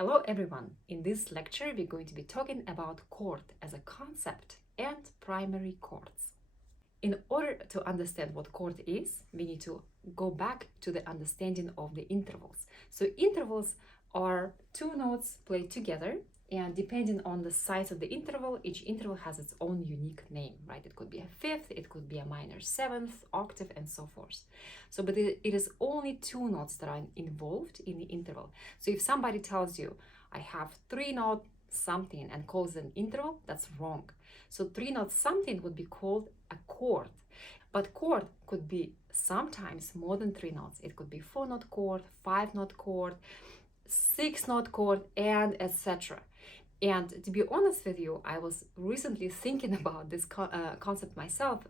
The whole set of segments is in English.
Hello everyone! In this lecture we're going to be talking about chord as a concept and primary chords. In order to understand what chord is, we need to go back to the understanding of the intervals. So intervals are two notes played together, and depending on the size of the interval, each interval has its own unique name, right? It could be a fifth, it could be a minor seventh, octave, and so forth. So, but it is only two notes that are involved in the interval. So if somebody tells you, I have three note something and calls it an interval, that's wrong. So three note something would be called a chord. But chord could be sometimes more than three notes. It could be 4-note chord, 5-note chord, 6-note chord, and etc. And to be honest with you, I was recently thinking about this concept myself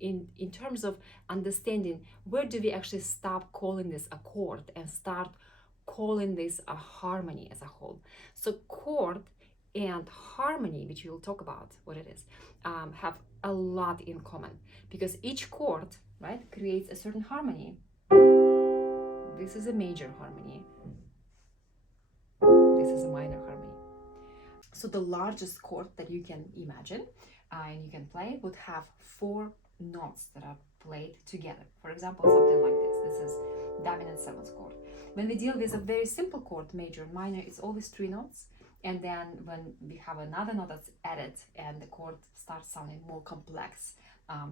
in terms of understanding where do we actually stop calling this a chord and start calling this a harmony as a whole. So chord and harmony, which we will talk about what it is, have a lot in common because each chord, right, creates a certain harmony. This is a major harmony. This is a minor harmony. So the largest chord that you can imagine and you can play would have 4 notes that are played together. For example, something like this. This is dominant 7th chord. When we deal with a very simple chord, major and minor, it's always 3 notes. And then when we have another note that's added and the chord starts sounding more complex.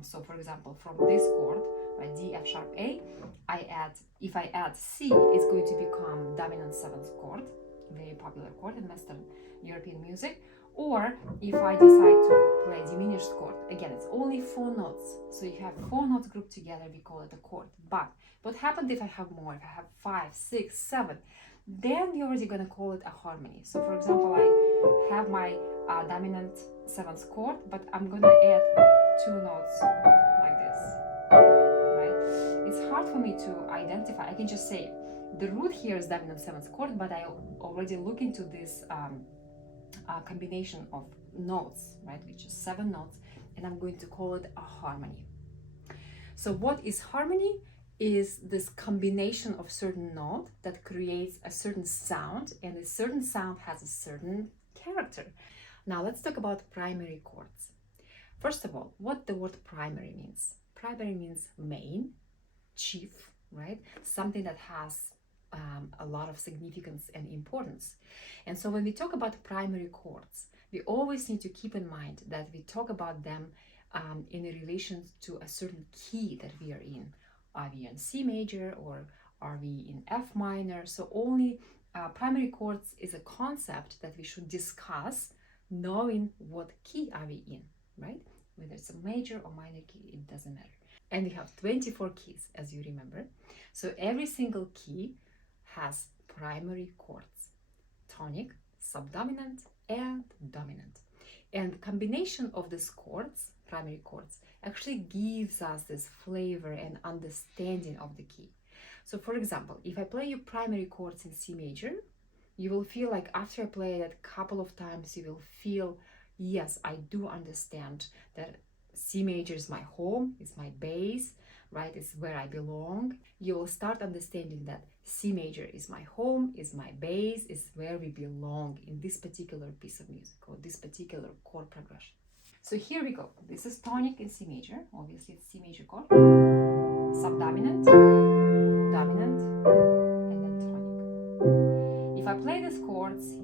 So for example, from this chord, right, D, F sharp, A, if I add C, it's going to become dominant 7th chord, very popular chord in Western European music. Or if I decide to play diminished chord, again, it's only 4 notes. So you have 4 notes grouped together, we call it a chord. But what happens if I have more, if I have 5, 6, 7? Then you're already going to call it a harmony. So for example, I have my dominant 7th chord, but I'm going to add 2 notes like this, right? It's hard for me to identify. I can just say the root here is dominant 7th chord, but I already look into this combination of notes, right, which is 7 notes, and I'm going to call it a harmony. So what is harmony? Is this combination of certain note that creates a certain sound, and a certain sound has a certain character. Now let's talk about primary chords. First of all, what the word primary means. Primary means main, chief, right? Something that has a lot of significance and importance. And so when we talk about primary chords, we always need to keep in mind that we talk about them in relation to a certain key that we are in. Are we in C major or are we in F minor? So only primary chords is a concept that we should discuss knowing what key are we in, right? Whether it's a major or minor key, it doesn't matter. And we have 24 keys, as you remember. So every single key has primary chords, tonic, subdominant, and dominant. And the combination of these chords, primary chords, actually gives us this flavor and understanding of the key. So for example, if I play you primary chords in C major, you will feel like after I play it a couple of times, you will feel, yes, I do understand that C major is my home, it's my base, right? It's where I belong. You will start understanding that C major is my home, is my base, is where we belong in this particular piece of music or this particular chord progression. So here we go. This is tonic in C major. Obviously, it's C major chord. Subdominant, dominant, and then tonic. If I play these chords,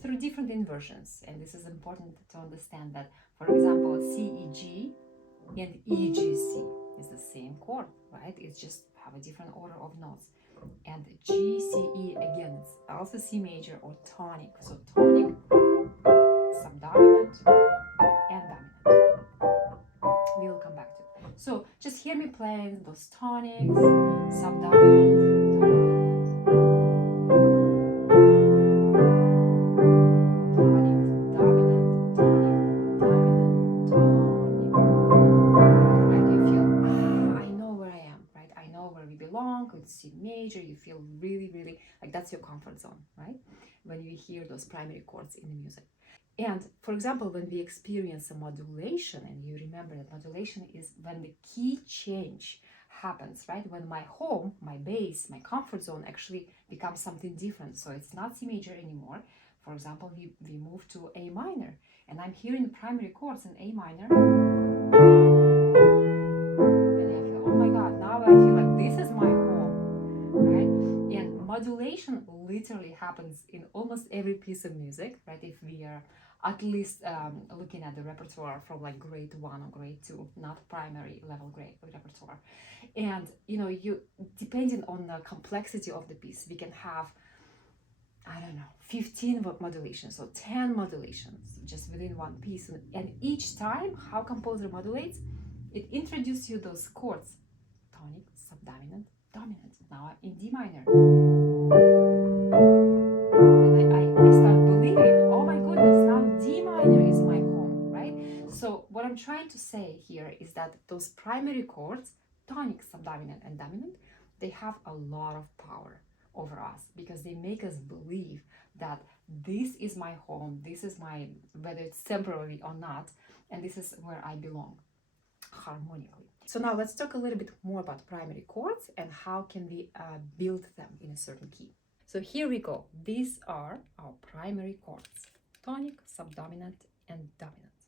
through different inversions, and this is important to understand that, for example, C, E, G and E, G, C is the same chord, right? It's just have a different order of notes. And G, C, E, again, it's also C major or tonic. So tonic, subdominant, and dominant. We will come back to it. So just hear me playing those tonics, subdominant, dominant, tonic, dominant, right? You feel, I know where I am, right? I know where we belong. With C major, you feel really, really like that's your comfort zone, right? When you hear those primary chords in the music. And for example, when we experience a modulation, and you remember that modulation is when the key change happens, right? When my home, my base, my comfort zone actually becomes something different. So it's not C major anymore. For example, we move to A minor, and I'm hearing the primary chords in A minor. And I feel, oh my God, now I feel like this is my home, right? And modulation literally happens in almost every piece of music, right? If we are at least looking at the repertoire from like grade 1 or grade 2, not primary level grade repertoire. And you depending on the complexity of the piece, we can have, I don't know, 15 modulations or 10 modulations just within one piece. And each time how composer modulates, it introduces you those chords: tonic, subdominant, dominant. Now I'm in D minor. And I start believing, oh my goodness, now D minor is my home, right? So what I'm trying to say here is that those primary chords, tonic, subdominant, and dominant, they have a lot of power over us because they make us believe that this is my home, this is my, whether it's temporary or not, and this is where I belong harmonically. So now let's talk a little bit more about primary chords and how can we build them in a certain key. So here we go. These are our primary chords: tonic, subdominant, and dominant.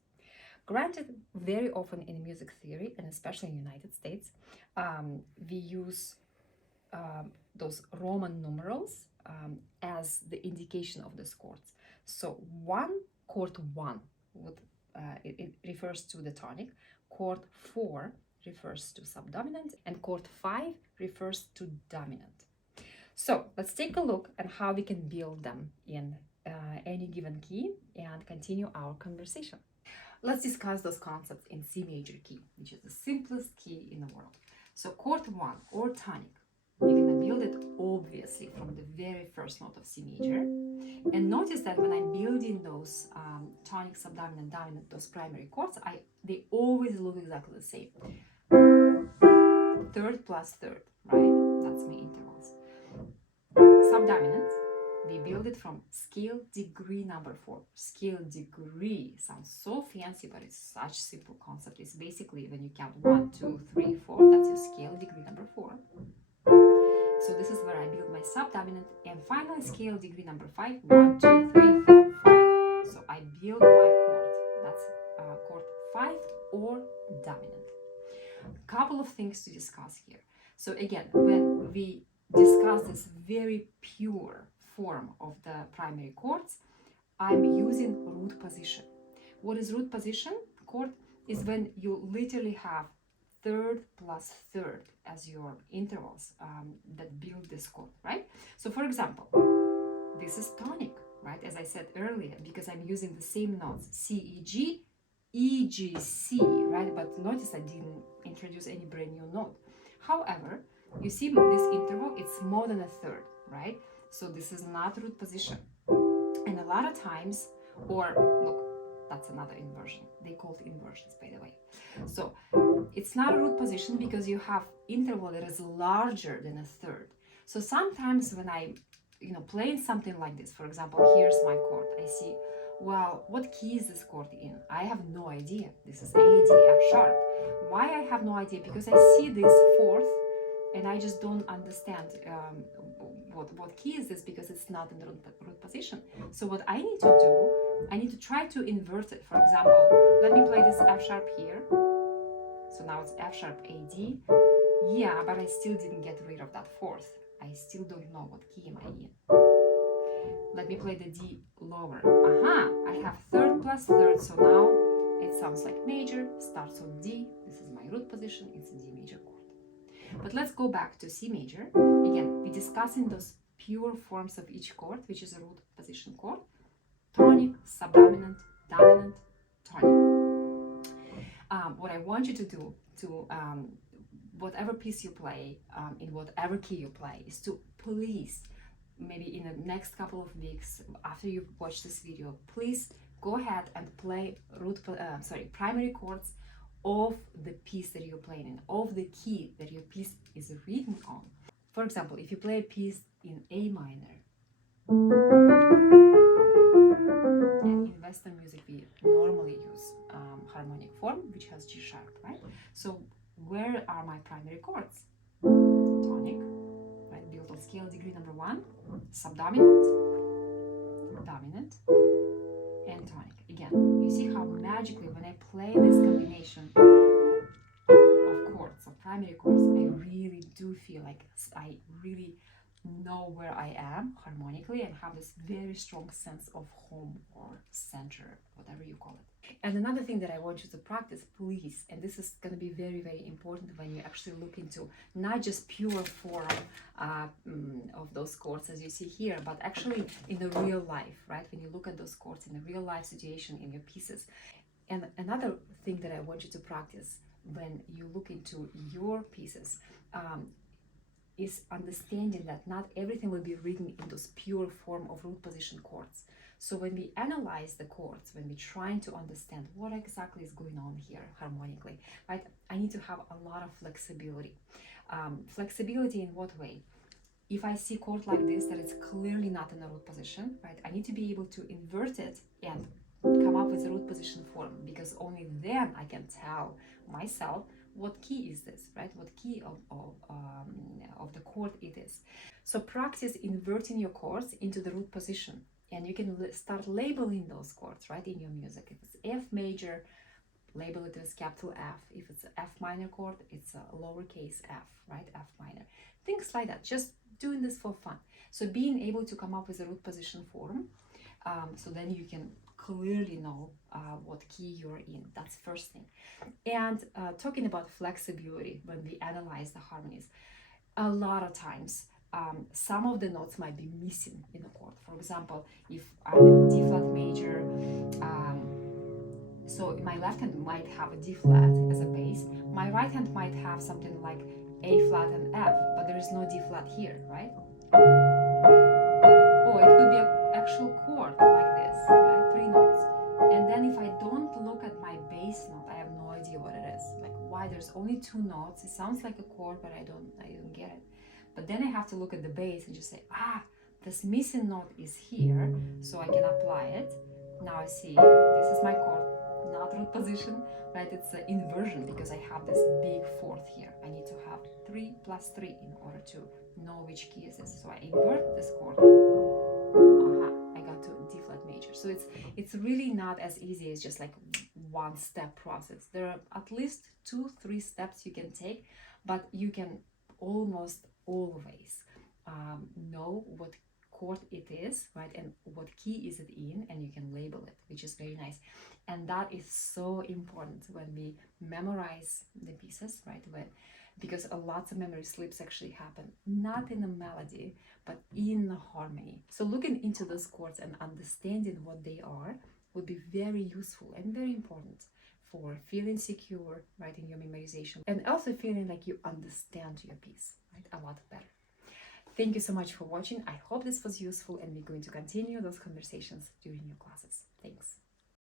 Granted, very often in music theory, and especially in the United States, we use those Roman numerals as the indication of these chords. So chord 1 would it refers to the tonic, chord 4 refers to subdominant, and chord 5 refers to dominant. So let's take a look at how we can build them in any given key and continue our conversation. Let's discuss those concepts in C major key, which is the simplest key in the world. So chord 1 or tonic, we're going to build it obviously from the very first note of C major. And notice that when I'm building those tonic, subdominant, dominant, those primary chords, they always look exactly the same. Third plus third, right? That's my intervals. Subdominant, we build it from scale degree number 4. Scale degree sounds so fancy, but it's such a simple concept. It's basically when you count 1, 2, 3, 4, that's your scale degree number 4. So this is where I build my subdominant, and finally scale degree number 5, 1, 2, 3, 4, 5. So I build my chord. That's chord 5 or dominant. A couple of things to discuss here. So again, when we discuss this very pure form of the primary chords, I'm using root position. What is root position chord? Is when you literally have third plus third as your intervals that build this chord, right? So for example, this is tonic, right? As I said earlier, because I'm using the same notes, C, E, G, E, G, C, right? But notice I didn't introduce any brand new note. However, you see this interval, it's more than a third, right? So this is not root position. And a lot of times, or look, that's another inversion. They call it inversions, by the way. So it's not a root position because you have interval that is larger than a third. So sometimes when I, playing something like this, for example, here's my chord. I see, well, what key is this chord in? I have no idea. This is A, D, F sharp. Why I have no idea? Because I see this fourth and I just don't understand what key is this, because it's not in the root position. So what I need to do, I need to try to invert it. For example, let me play this F sharp here. So now it's F sharp A, D. Yeah, but I still didn't get rid of that fourth. I still don't know what key am I in. Let me play the D lower. Aha, I have third plus third, so now it sounds like major, starts on D. This is my root position, it's a D major chord. But let's go back to C major. Again, we're discussing those pure forms of each chord, which is a root position chord. Tonic, subdominant, dominant, tonic. What I want you to do, whatever piece you play, in whatever key you play, is to please, maybe in the next couple of weeks after you watch this video, please go ahead and play primary chords of the piece that you're playing in, of the key that your piece is written on. For example, if you play a piece in A minor, and in Western music we normally use harmonic form, which has G sharp, right? So where are my primary chords? Tonic, right? Built on scale degree number 1, subdominant, dominant, and tonic. Again, you see how magically when I play this combination of chords, of primary chords, I really do feel like I really know where I am harmonically and have this very strong sense of home or center, whatever you call it. And another thing that I want you to practice, please, and this is going to be very, very important when you actually look into not just pure form of those chords as you see here, but actually in the real life, right? When you look at those chords in a real life situation in your pieces. And another thing that I want you to practice when you look into your pieces is understanding that not everything will be written in those pure form of root position chords. So when we analyze the chords, when we're trying to understand what exactly is going on here harmonically, right, I need to have a lot of flexibility. Flexibility in what way? If I see a chord like this that is clearly not in a root position, right, I need to be able to invert it and come up with a root position form, because only then I can tell myself what key is this, right? What key of the chord it is. So practice inverting your chords into the root position, and you can start labeling those chords, right, in your music. If it's F major, label it as capital F. If it's an F minor chord, it's a lowercase f, right, F minor. Things like that, just doing this for fun. So being able to come up with a root position form, so then you can clearly know what key you're in. That's first thing. And talking about flexibility when we analyze the harmonies, a lot of times some of the notes might be missing in a chord. For example, if I'm in D flat major, so my left hand might have a D flat as a bass, my right hand might have something like A flat and F, but there is no D flat here, right? Or it could be an actual chord like this, right? 3 notes. And then if I don't look at my bass note, I have no idea what it is. Like, why there's only 2 notes? It sounds like a chord, but I don't get it. But then I have to look at the bass and just say, this missing note is here, so I can apply it. Now I see this is my chord, not root position, right? It's an inversion because I have this big fourth here. I need to have 3 plus 3 in order to know which key is this. So I invert this chord. I got to D flat major. So it's really not as easy as just like one step process. There are at least 2-3 steps you can take, but you can almost always know what chord it is, right, and what key is it in, and you can label it, which is very nice. And that is so important when we memorize the pieces, right, because a lot of memory slips actually happen not in the melody but in the harmony. So looking into those chords and understanding what they are would be very useful and very important for feeling secure, right, in your memorization, and also feeling like you understand your piece, right, a lot better. Thank you so much for watching. I hope this was useful, and we're going to continue those conversations during your classes. Thanks.